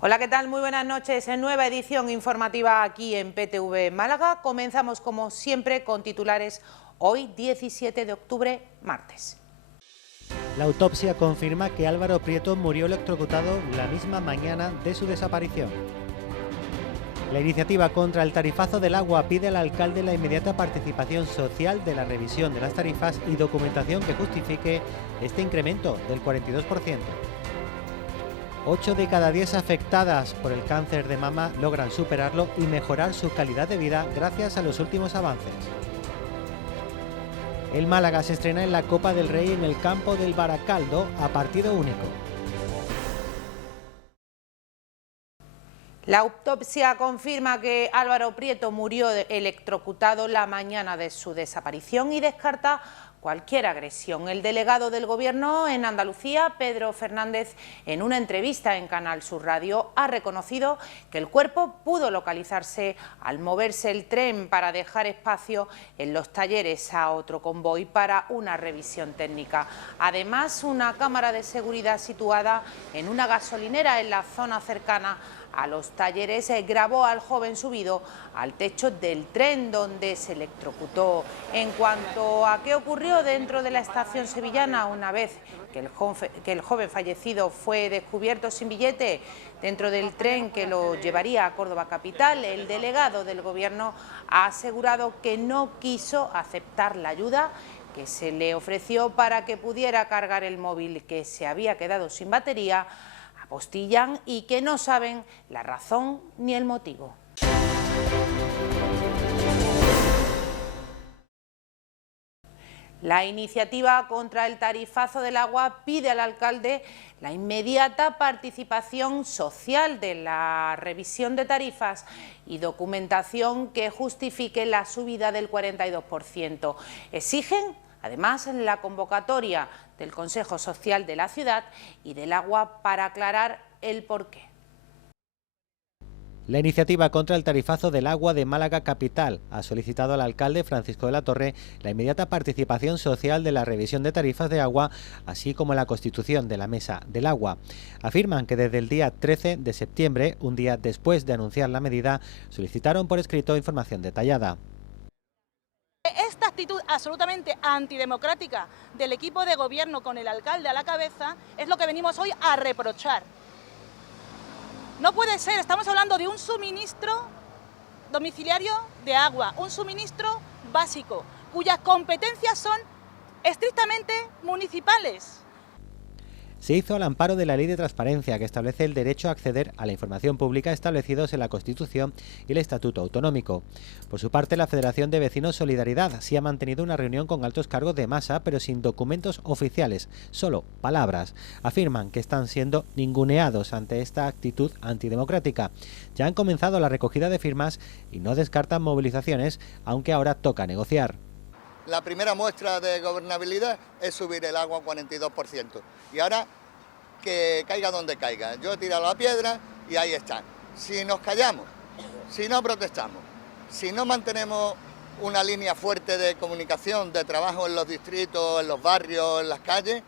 Hola, ¿qué tal? Muy buenas noches. En nueva edición informativa aquí en PTV Málaga. Comenzamos como siempre con titulares hoy 17 de octubre, martes. La autopsia confirma que Álvaro Prieto murió electrocutado la misma mañana de su desaparición. La iniciativa contra el tarifazo del agua pide al alcalde la inmediata participación social de la revisión de las tarifas y documentación que justifique este incremento del 42%. 8 de cada 10 afectadas por el cáncer de mama logran superarlo y mejorar su calidad de vida gracias a los últimos avances. El Málaga se estrena en la Copa del Rey en el campo del Baracaldo a partido único. La autopsia confirma que Álvaro Prieto murió electrocutado la mañana de su desaparición y descarta cualquier agresión. El delegado del Gobierno en Andalucía, Pedro Fernández, en una entrevista en Canal Sur Radio, ha reconocido que el cuerpo pudo localizarse al moverse el tren para dejar espacio en los talleres a otro convoy para una revisión técnica. Además, una cámara de seguridad situada en una gasolinera en la zona cercana a los talleres grabó al joven subido al techo del tren donde se electrocutó. En cuanto a qué ocurrió dentro de la estación sevillana una vez que el joven fallecido fue descubierto sin billete dentro del tren que lo llevaría a Córdoba capital, el delegado del Gobierno ha asegurado que no quiso aceptar la ayuda que se le ofreció para que pudiera cargar el móvil que se había quedado sin batería. Apostillan y que no saben la razón ni el motivo. La iniciativa contra el tarifazo del agua pide al alcalde la inmediata participación social de la revisión de tarifas y documentación que justifique la subida del 42%. Exigen, además, la convocatoria del Consejo Social de la ciudad y del agua para aclarar el porqué. La iniciativa contra el tarifazo del agua de Málaga capital ha solicitado al alcalde Francisco de la Torre la inmediata participación social de la revisión de tarifas de agua, así como la constitución de la Mesa del Agua. Afirman que desde el día 13 de septiembre, un día después de anunciar la medida, solicitaron por escrito información detallada. Esta actitud absolutamente antidemocrática del equipo de gobierno con el alcalde a la cabeza es lo que venimos hoy a reprochar. No puede ser, estamos hablando de un suministro domiciliario de agua, un suministro básico, cuyas competencias son estrictamente municipales. Se hizo al amparo de la Ley de Transparencia, que establece el derecho a acceder a la información pública establecidos en la Constitución y el Estatuto Autonómico. Por su parte, la Federación de Vecinos Solidaridad sí ha mantenido una reunión con altos cargos de masa, pero sin documentos oficiales, solo palabras. Afirman que están siendo ninguneados ante esta actitud antidemocrática. Ya han comenzado la recogida de firmas y no descartan movilizaciones, aunque ahora toca negociar. La primera muestra de gobernabilidad es subir el agua un 42%. Y ahora que caiga donde caiga. Yo he tirado la piedra y ahí están. Si nos callamos, si no protestamos, si no mantenemos una línea fuerte de comunicación, de trabajo en los distritos, en los barrios, en las calles,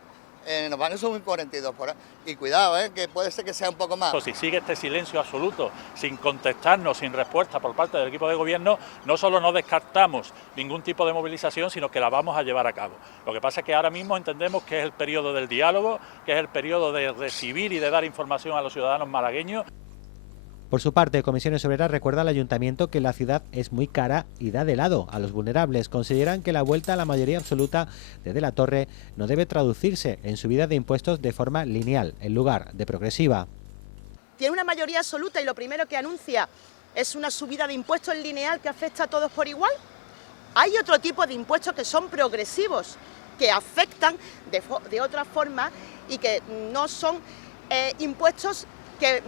nos van a subir 42 por hora. Y cuidado, que puede ser que sea un poco más. Si sigue este silencio absoluto, sin contestarnos, sin respuesta por parte del equipo de gobierno, no solo no descartamos ningún tipo de movilización, sino que la vamos a llevar a cabo. Lo que pasa es que ahora mismo entendemos que es el periodo del diálogo, que es el periodo de recibir y de dar información a los ciudadanos malagueños. Por su parte, Comisiones Obreras recuerda al Ayuntamiento que la ciudad es muy cara y da de lado a los vulnerables. Consideran que la vuelta a la mayoría absoluta de la Torre no debe traducirse en subida de impuestos de forma lineal, en lugar de progresiva. Tiene una mayoría absoluta y lo primero que anuncia es una subida de impuestos lineal que afecta a todos por igual. Hay otro tipo de impuestos que son progresivos, que afectan de otra forma y que no son impuestos que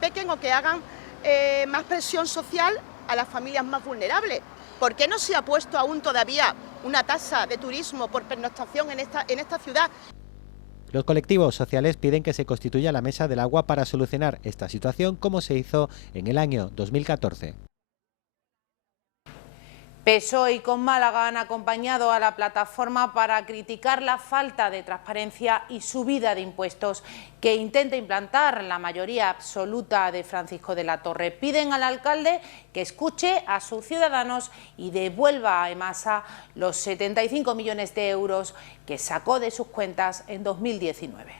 pequen o que hagan más presión social a las familias más vulnerables. ¿Por qué no se ha puesto aún todavía una tasa de turismo por pernoctación en esta ciudad? Los colectivos sociales piden que se constituya la Mesa del Agua para solucionar esta situación, como se hizo en el año 2014. PSOE y Con Málaga han acompañado a la plataforma para criticar la falta de transparencia y subida de impuestos que intenta implantar la mayoría absoluta de Francisco de la Torre. Piden al alcalde que escuche a sus ciudadanos y devuelva a EMASA los 75 millones de euros que sacó de sus cuentas en 2019.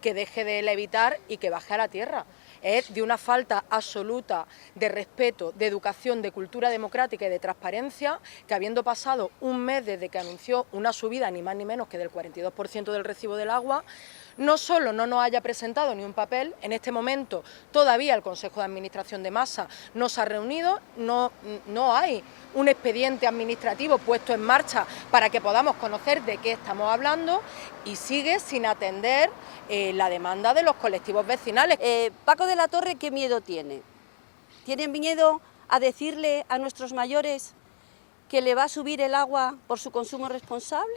Que deje de levitar y que baje a la tierra. Es de una falta absoluta de respeto, de educación, de cultura democrática y de transparencia, que habiendo pasado un mes desde que anunció una subida ni más ni menos que del 42% del recibo del agua, no solo no nos haya presentado ni un papel, en este momento todavía el Consejo de Administración de EMASA no se ha reunido, no hay un expediente administrativo puesto en marcha para que podamos conocer de qué estamos hablando y sigue sin atender la demanda de los colectivos vecinales. Paco de la Torre, ¿qué miedo tiene? ¿Tiene miedo a decirle a nuestros mayores que le va a subir el agua por su consumo responsable?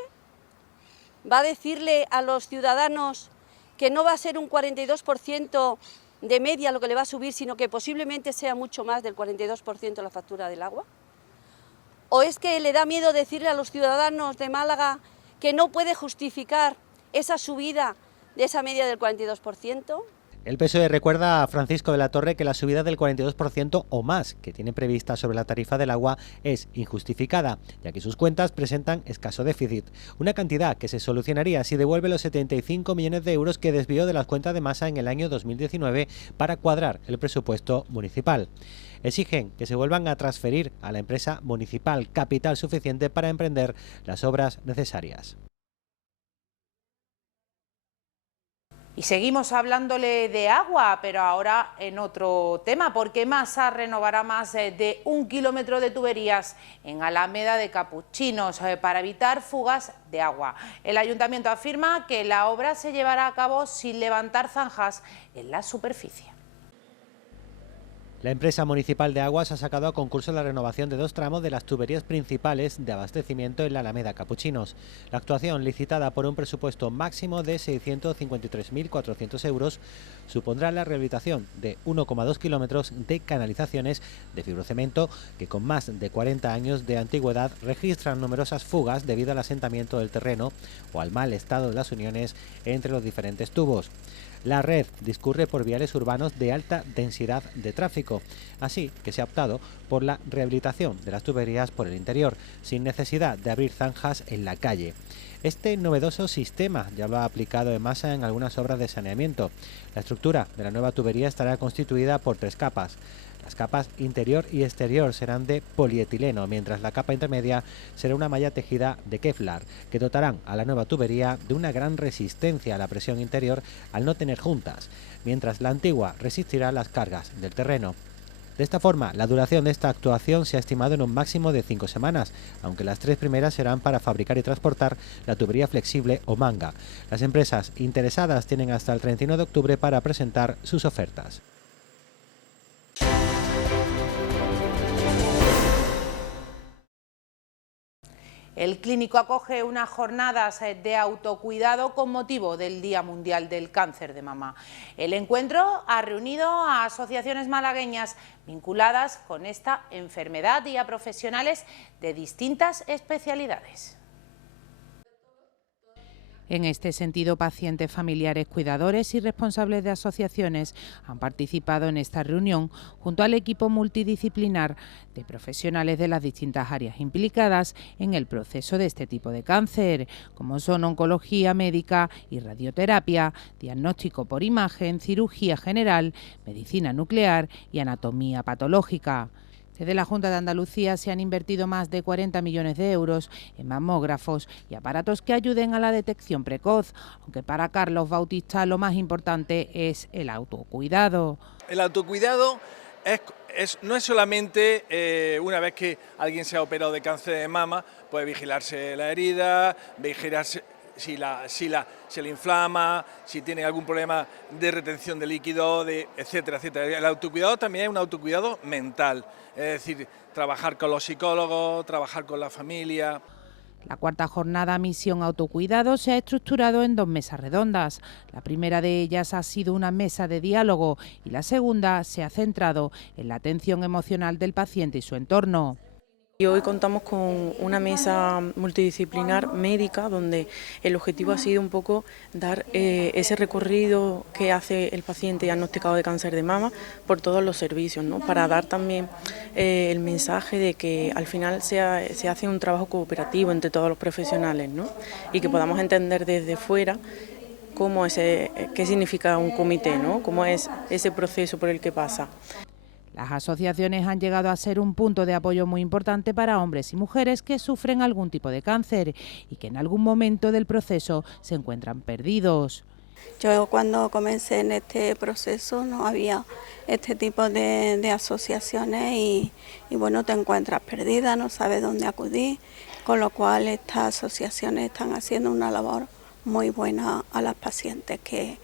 ¿Va a decirle a los ciudadanos que no va a ser un 42% de media lo que le va a subir, sino que posiblemente sea mucho más del 42% la factura del agua? ¿O es que le da miedo decirle a los ciudadanos de Málaga que no puede justificar esa subida de esa media del 42%? El PSOE recuerda a Francisco de la Torre que la subida del 42% o más que tiene prevista sobre la tarifa del agua es injustificada, ya que sus cuentas presentan escaso déficit, una cantidad que se solucionaría si devuelve los 75 millones de euros que desvió de las cuentas de EMASA en el año 2019 para cuadrar el presupuesto municipal. Exigen que se vuelvan a transferir a la empresa municipal capital suficiente para emprender las obras necesarias. Y seguimos hablándole de agua, pero ahora en otro tema, porque EMASA renovará más de 1 kilómetro de tuberías en Alameda de Capuchinos para evitar fugas de agua. El ayuntamiento afirma que la obra se llevará a cabo sin levantar zanjas en la superficie. La empresa municipal de aguas ha sacado a concurso la renovación de 2 tramos de las tuberías principales de abastecimiento en la Alameda Capuchinos. La actuación, licitada por un presupuesto máximo de 653.400 euros, supondrá la rehabilitación de 1,2 kilómetros de canalizaciones de fibrocemento que con más de 40 años de antigüedad registran numerosas fugas debido al asentamiento del terreno o al mal estado de las uniones entre los diferentes tubos. La red discurre por viales urbanos de alta densidad de tráfico, así que se ha optado por la rehabilitación de las tuberías por el interior, sin necesidad de abrir zanjas en la calle. Este novedoso sistema ya lo ha aplicado EMASA en algunas obras de saneamiento. La estructura de la nueva tubería estará constituida por 3 capas. Las capas interior y exterior serán de polietileno, mientras la capa intermedia será una malla tejida de Kevlar, que dotarán a la nueva tubería de una gran resistencia a la presión interior al no tener juntas, mientras la antigua resistirá las cargas del terreno. De esta forma, la duración de esta actuación se ha estimado en un máximo de 5 semanas, aunque las 3 primeras serán para fabricar y transportar la tubería flexible o manga. Las empresas interesadas tienen hasta el 31 de octubre para presentar sus ofertas. El clínico acoge unas jornadas de autocuidado con motivo del Día Mundial del Cáncer de Mama. El encuentro ha reunido a asociaciones malagueñas vinculadas con esta enfermedad y a profesionales de distintas especialidades. En este sentido, pacientes, familiares, cuidadores y responsables de asociaciones han participado en esta reunión junto al equipo multidisciplinar de profesionales de las distintas áreas implicadas en el proceso de este tipo de cáncer, como son oncología médica y radioterapia, diagnóstico por imagen, cirugía general, medicina nuclear y anatomía patológica. Desde la Junta de Andalucía se han invertido más de 40 millones de euros en mamógrafos y aparatos que ayuden a la detección precoz, aunque para Carlos Bautista lo más importante es el autocuidado. El autocuidado no es solamente una vez que alguien se ha operado de cáncer de mama, pues vigilarse la herida, vigilarse si se le inflama, si tiene algún problema de retención de líquido, etcétera, etcétera. El autocuidado también es un autocuidado mental, es decir, trabajar con los psicólogos, trabajar con la familia. La cuarta jornada Misión Autocuidado se ha estructurado en 2 mesas redondas. La primera de ellas ha sido una mesa de diálogo y la segunda se ha centrado en la atención emocional del paciente y su entorno. Y hoy contamos con una mesa multidisciplinar médica donde el objetivo ha sido un poco dar ese recorrido que hace el paciente diagnosticado de cáncer de mama por todos los servicios, ¿no? Para dar también el mensaje de que al final se hace un trabajo cooperativo entre todos los profesionales, ¿no? Y que podamos entender desde fuera qué significa un comité, ¿no? Cómo es ese proceso por el que pasa. Las asociaciones han llegado a ser un punto de apoyo muy importante para hombres y mujeres que sufren algún tipo de cáncer y que en algún momento del proceso se encuentran perdidos. Yo cuando comencé en este proceso no había este tipo de asociaciones y bueno, te encuentras perdida, no sabes dónde acudir, con lo cual estas asociaciones están haciendo una labor muy buena a las pacientes que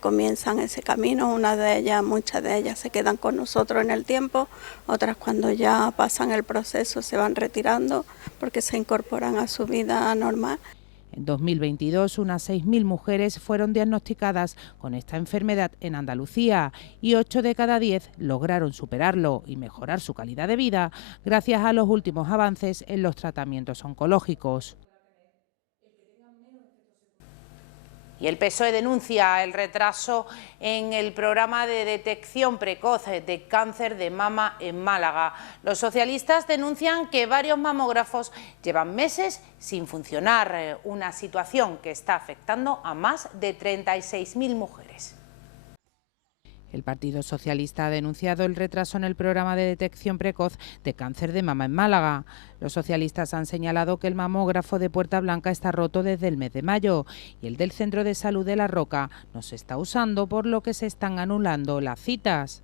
comienzan ese camino. Muchas de ellas se quedan con nosotros en el tiempo, otras cuando ya pasan el proceso se van retirando porque se incorporan a su vida normal. En 2022, unas 6.000 mujeres fueron diagnosticadas con esta enfermedad en Andalucía y 8 de cada 10 lograron superarlo y mejorar su calidad de vida gracias a los últimos avances en los tratamientos oncológicos. Y el PSOE denuncia el retraso en el programa de detección precoz de cáncer de mama en Málaga. Los socialistas denuncian que varios mamógrafos llevan meses sin funcionar, una situación que está afectando a más de 36.000 mujeres. El Partido Socialista ha denunciado el retraso en el programa de detección precoz de cáncer de mama en Málaga. Los socialistas han señalado que el mamógrafo de Puerta Blanca está roto desde el mes de mayo y el del Centro de Salud de La Roca no se está usando, por lo que se están anulando las citas.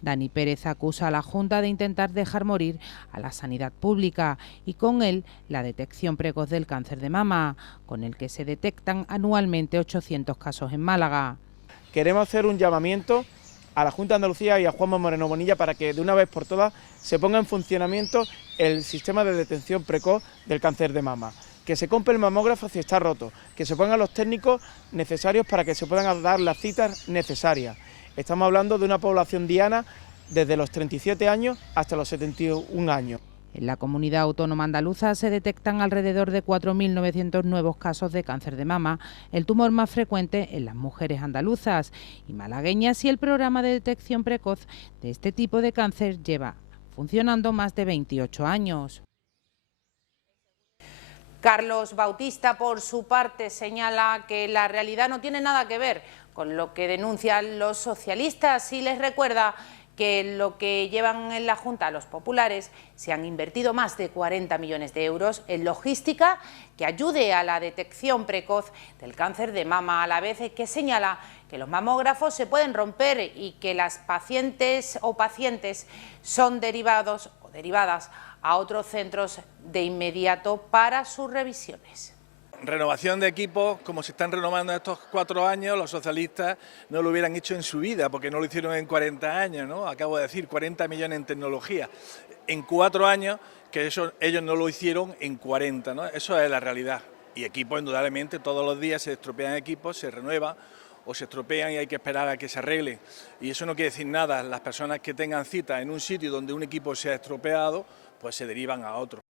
Dani Pérez acusa a la Junta de intentar dejar morir a la sanidad pública y con él la detección precoz del cáncer de mama, con el que se detectan anualmente 800 casos en Málaga. Queremos hacer un llamamiento a la Junta de Andalucía y a Juanma Moreno Bonilla para que de una vez por todas se ponga en funcionamiento el sistema de detección precoz del cáncer de mama. Que se compre el mamógrafo si está roto, que se pongan los técnicos necesarios para que se puedan dar las citas necesarias. Estamos hablando de una población diana desde los 37 años hasta los 71 años. En la comunidad autónoma andaluza se detectan alrededor de 4.900 nuevos casos de cáncer de mama, el tumor más frecuente en las mujeres andaluzas y malagueñas, y el programa de detección precoz de este tipo de cáncer lleva funcionando más de 28 años. Carlos Bautista, por su parte, señala que la realidad no tiene nada que ver con lo que denuncian los socialistas y les recuerda que lo que llevan en la Junta los populares se han invertido más de 40 millones de euros en logística que ayude a la detección precoz del cáncer de mama, a la vez que señala que los mamógrafos se pueden romper y que las pacientes son derivados o derivadas a otros centros de inmediato para sus revisiones. Renovación de equipos, como se están renovando estos 4 años, los socialistas no lo hubieran hecho en su vida, porque no lo hicieron en 40 años, ¿no? Acabo de decir, 40 millones en tecnología. En 4 años, que eso ellos no lo hicieron en 40, ¿no? Eso es la realidad. Y equipos, indudablemente, todos los días se estropean equipos, se renuevan o se estropean y hay que esperar a que se arreglen. Y eso no quiere decir nada. Las personas que tengan cita en un sitio donde un equipo se ha estropeado, pues se derivan a otro.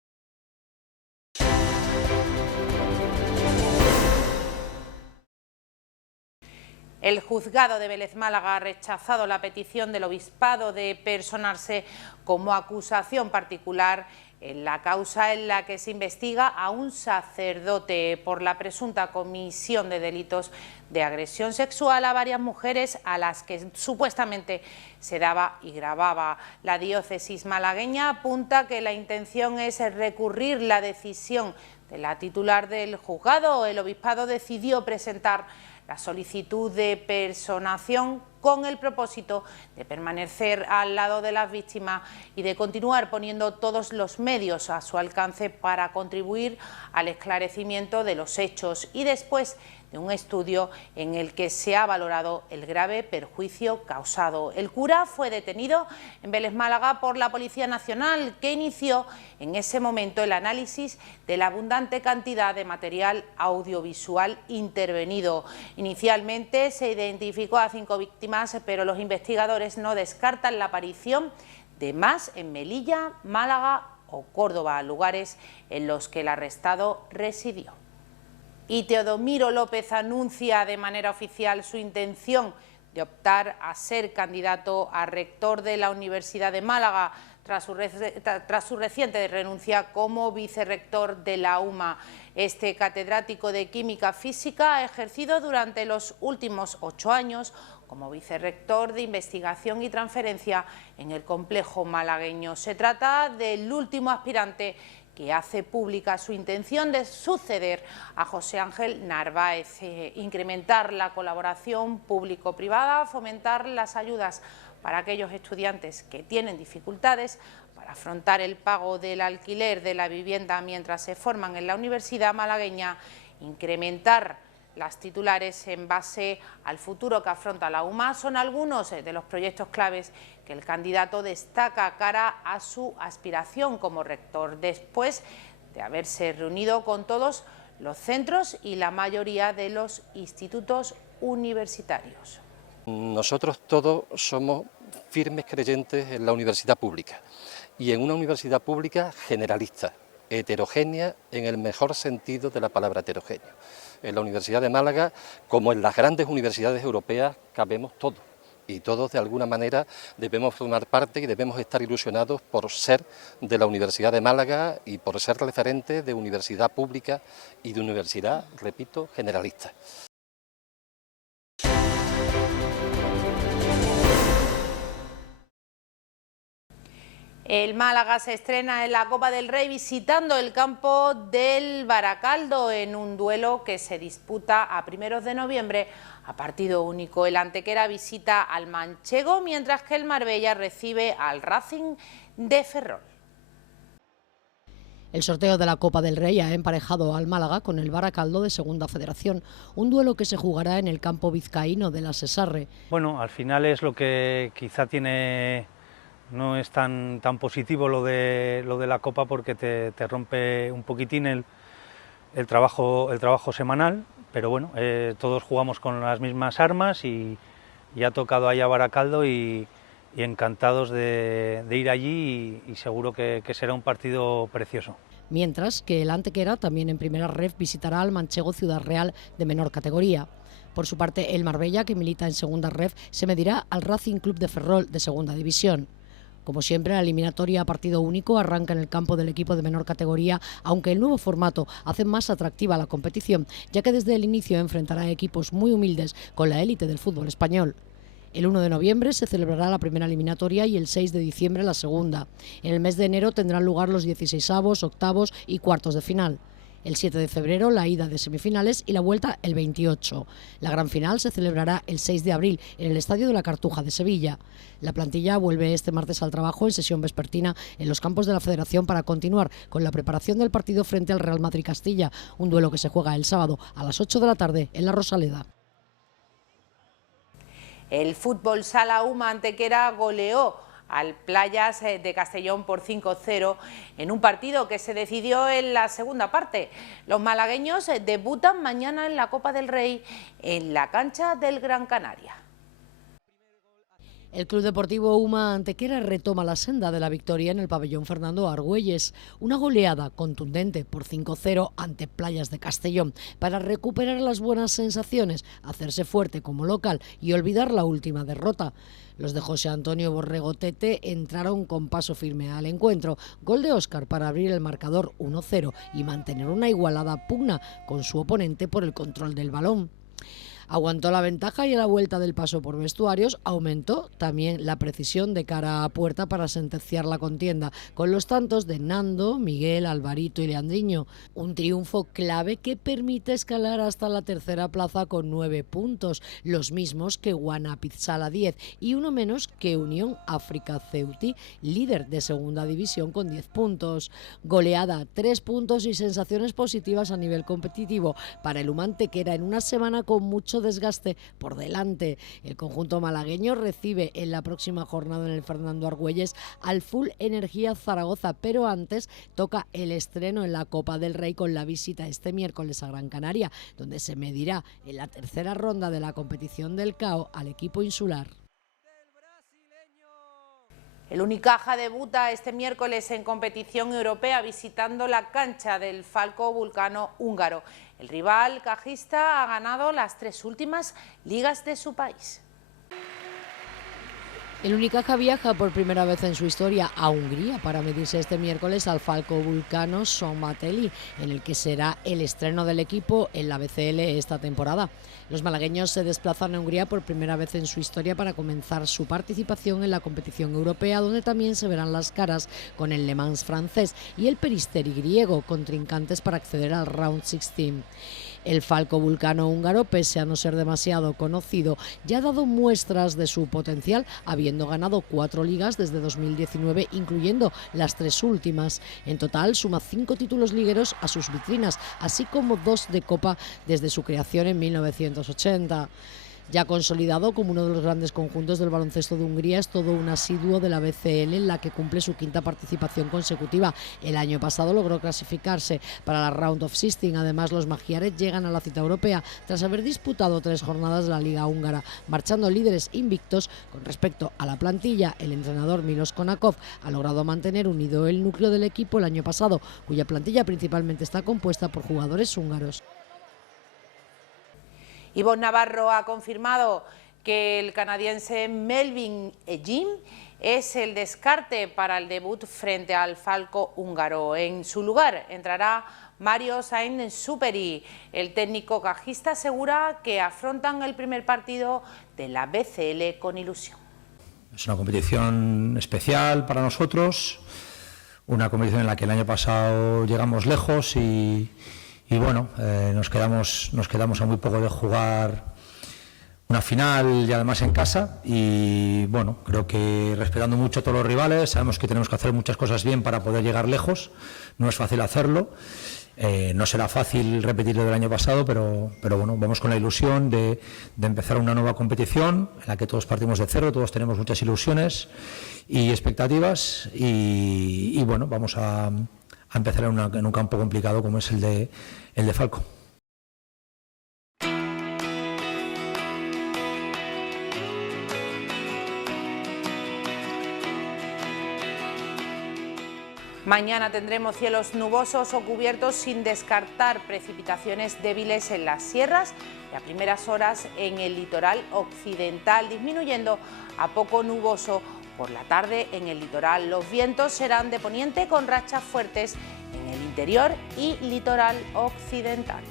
El juzgado de Vélez Málaga ha rechazado la petición del obispado de personarse como acusación particular en la causa en la que se investiga a un sacerdote por la presunta comisión de delitos de agresión sexual a varias mujeres a las que supuestamente se daba y grababa. La diócesis malagueña apunta que la intención es recurrir la decisión de la titular del juzgado. El obispado decidió presentar la solicitud de personación con el propósito de permanecer al lado de las víctimas y de continuar poniendo todos los medios a su alcance para contribuir al esclarecimiento de los hechos y después de un estudio en el que se ha valorado el grave perjuicio causado. El cura fue detenido en Vélez, Málaga, por la Policía Nacional, que inició en ese momento el análisis de la abundante cantidad de material audiovisual intervenido. Inicialmente se identificó a 5 víctimas, pero los investigadores no descartan la aparición de más en Melilla, Málaga o Córdoba, lugares en los que el arrestado residió. Y Teodomiro López anuncia de manera oficial su intención de optar a ser candidato a rector de la Universidad de Málaga tras su reciente renuncia como vicerrector de la UMA. Este catedrático de Química Física ha ejercido durante los últimos 8 años como vicerrector de Investigación y Transferencia en el complejo malagueño. Se trata del último aspirante que hace pública su intención de suceder a José Ángel Narváez, incrementar la colaboración público-privada, fomentar las ayudas para aquellos estudiantes que tienen dificultades para afrontar el pago del alquiler de la vivienda mientras se forman en la Universidad malagueña, incrementar las titulares en base al futuro que afronta la UMA. Son algunos de los proyectos claves que el candidato destaca cara a su aspiración como rector, después de haberse reunido con todos los centros y la mayoría de los institutos universitarios. Nosotros todos somos firmes creyentes en la universidad pública y en una universidad pública generalista, heterogénea en el mejor sentido de la palabra heterogénea. En la Universidad de Málaga, como en las grandes universidades europeas, cabemos todos y todos de alguna manera debemos formar parte y debemos estar ilusionados por ser de la Universidad de Málaga y por ser referente de universidad pública y de universidad, repito, generalista. El Málaga se estrena en la Copa del Rey visitando el campo del Baracaldo en un duelo que se disputa a primeros de noviembre a partido único. El Antequera visita al Manchego, mientras que el Marbella recibe al Racing de Ferrol. El sorteo de la Copa del Rey ha emparejado al Málaga con el Baracaldo de Segunda Federación, un duelo que se jugará en el campo vizcaíno de la Sesarre. Bueno, al final es lo que quizá tiene... No es tan positivo lo de la Copa, porque te rompe un poquitín el trabajo semanal, pero bueno, todos jugamos con las mismas armas y ha tocado allá Baracaldo y encantados de ir allí y seguro que será un partido precioso. Mientras que el Antequera, también en primera ref, visitará al Manchego Ciudad Real de menor categoría. Por su parte, el Marbella, que milita en segunda ref, se medirá al Racing Club de Ferrol de segunda división. Como siempre, la eliminatoria a partido único arranca en el campo del equipo de menor categoría, aunque el nuevo formato hace más atractiva la competición, ya que desde el inicio enfrentará a equipos muy humildes con la élite del fútbol español. El 1 de noviembre se celebrará la primera eliminatoria y el 6 de diciembre la segunda. En el mes de enero tendrán lugar los 16avos, octavos y cuartos de final. El 7 de febrero la ida de semifinales y la vuelta el 28. La gran final se celebrará el 6 de abril en el Estadio de la Cartuja de Sevilla. La plantilla vuelve este martes al trabajo en sesión vespertina en los campos de la Federación para continuar con la preparación del partido frente al Real Madrid Castilla, un duelo que se juega el sábado a las 8 de la tarde en la Rosaleda. El fútbol sala UMA Antequera goleó al Playas de Castellón por 5-0 en un partido que se decidió en la segunda parte. Los malagueños debutan mañana en la Copa del Rey en la cancha del Gran Canaria. El Club Deportivo UMA Antequera retoma la senda de la victoria en el pabellón Fernando Argüelles. Una goleada contundente por 5-0 ante Playas de Castellón para recuperar las buenas sensaciones, hacerse fuerte como local y olvidar la última derrota. Los de José Antonio Borrego Tete entraron con paso firme al encuentro. Gol de Óscar para abrir el marcador 1-0 y mantener una igualada pugna con su oponente por el control del balón. Aguantó la ventaja y a la vuelta del paso por vestuarios aumentó también la precisión de cara a puerta para sentenciar la contienda, con los tantos de Nando, Miguel, Alvarito y Leandriño. Un triunfo clave que permite escalar hasta la tercera plaza con 9 puntos, los mismos que Guanapizzala 10 y uno menos que Unión África Ceuti, líder de segunda división con 10 puntos. Goleada, 3 puntos y sensaciones positivas a nivel competitivo para el Humantequera en una semana con mucho desgaste por delante. El conjunto malagueño recibe en la próxima jornada en el Fernando Argüelles al Full Energía Zaragoza, pero antes toca el estreno en la Copa del Rey con la visita este miércoles a Gran Canaria, donde se medirá en la tercera ronda de la competición del CAO al equipo insular. El Unicaja debuta este miércoles en competición europea visitando la cancha del Falco Vulcano húngaro. El rival cajista ha ganado las 3 últimas ligas de su país. El Unicaja viaja por primera vez en su historia a Hungría para medirse este miércoles al Falco Vulcano Szombathely, en el que será el estreno del equipo en la BCL esta temporada. Los malagueños se desplazan a Hungría por primera vez en su historia para comenzar su participación en la competición europea, donde también se verán las caras con el Le Mans francés y el Peristeri griego, contrincantes para acceder al Round 16. El Falco Vulcano húngaro, pese a no ser demasiado conocido, ya ha dado muestras de su potencial, habiendo ganado 4 ligas desde 2019, incluyendo las 3 últimas. En total suma 5 títulos ligueros a sus vitrinas, así como 2 de Copa desde su creación en 1980. Ya consolidado como uno de los grandes conjuntos del baloncesto de Hungría, es todo un asiduo de la BCL, en la que cumple su 5ª participación consecutiva. El año pasado logró clasificarse para la Round of 16. Además, los magiares llegan a la cita europea tras haber disputado 3 jornadas de la Liga húngara, marchando líderes invictos. Con respecto a la plantilla, el entrenador Milos Konakov ha logrado mantener unido el núcleo del equipo el año pasado, cuya plantilla principalmente está compuesta por jugadores húngaros. Ivonne Navarro ha confirmado que el canadiense Melvin Ejim es el descarte para el debut frente al Falco húngaro. En su lugar entrará Mario Sainz-Superi. El técnico cajista asegura que afrontan el primer partido de la BCL con ilusión. Es una competición especial para nosotros, una competición en la que el año pasado llegamos lejos y bueno, nos quedamos a muy poco de jugar una final y además en casa, y bueno, creo que respetando mucho a todos los rivales, sabemos que tenemos que hacer muchas cosas bien para poder llegar lejos, no es fácil hacerlo, no será fácil repetir lo del año pasado, pero bueno, vamos con la ilusión de empezar una nueva competición en la que todos partimos de cero, todos tenemos muchas ilusiones y expectativas y bueno, vamos a empezar en un campo complicado como es el de Falco. Mañana tendremos cielos nubosos o cubiertos sin descartar precipitaciones débiles en las sierras y a primeras horas en el litoral occidental, disminuyendo a poco nuboso por la tarde en el litoral. Los vientos serán de poniente con rachas fuertes en el interior y litoral occidental.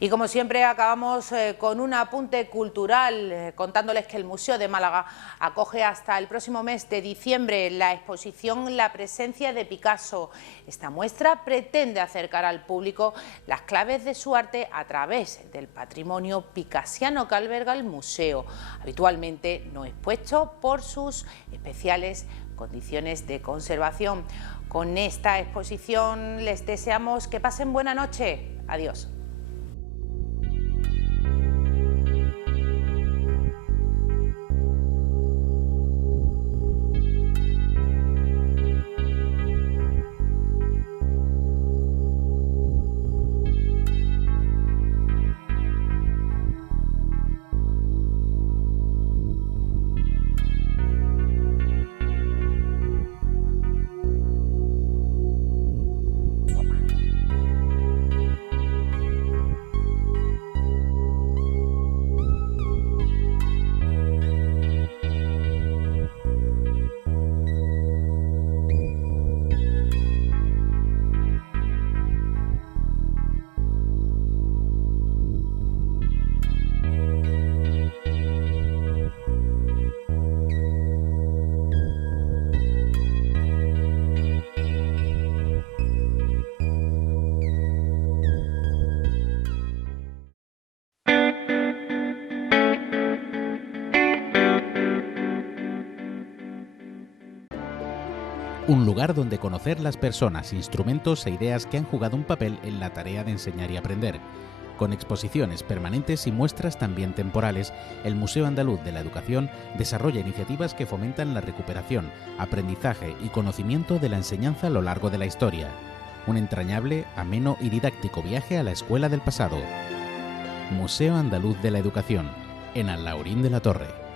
Y como siempre acabamos con un apunte cultural contándoles que el Museo de Málaga acoge hasta el próximo mes de diciembre la exposición La presencia de Picasso. Esta muestra pretende acercar al público las claves de su arte a través del patrimonio picassiano que alberga el museo, habitualmente no expuesto por sus especiales condiciones de conservación. Con esta exposición les deseamos que pasen buena noche. Adiós. Un lugar donde conocer las personas, instrumentos e ideas que han jugado un papel en la tarea de enseñar y aprender. Con exposiciones permanentes y muestras también temporales, el Museo Andaluz de la Educación desarrolla iniciativas que fomentan la recuperación, aprendizaje y conocimiento de la enseñanza a lo largo de la historia. Un entrañable, ameno y didáctico viaje a la escuela del pasado. Museo Andaluz de la Educación, en Alhaurín de la Torre.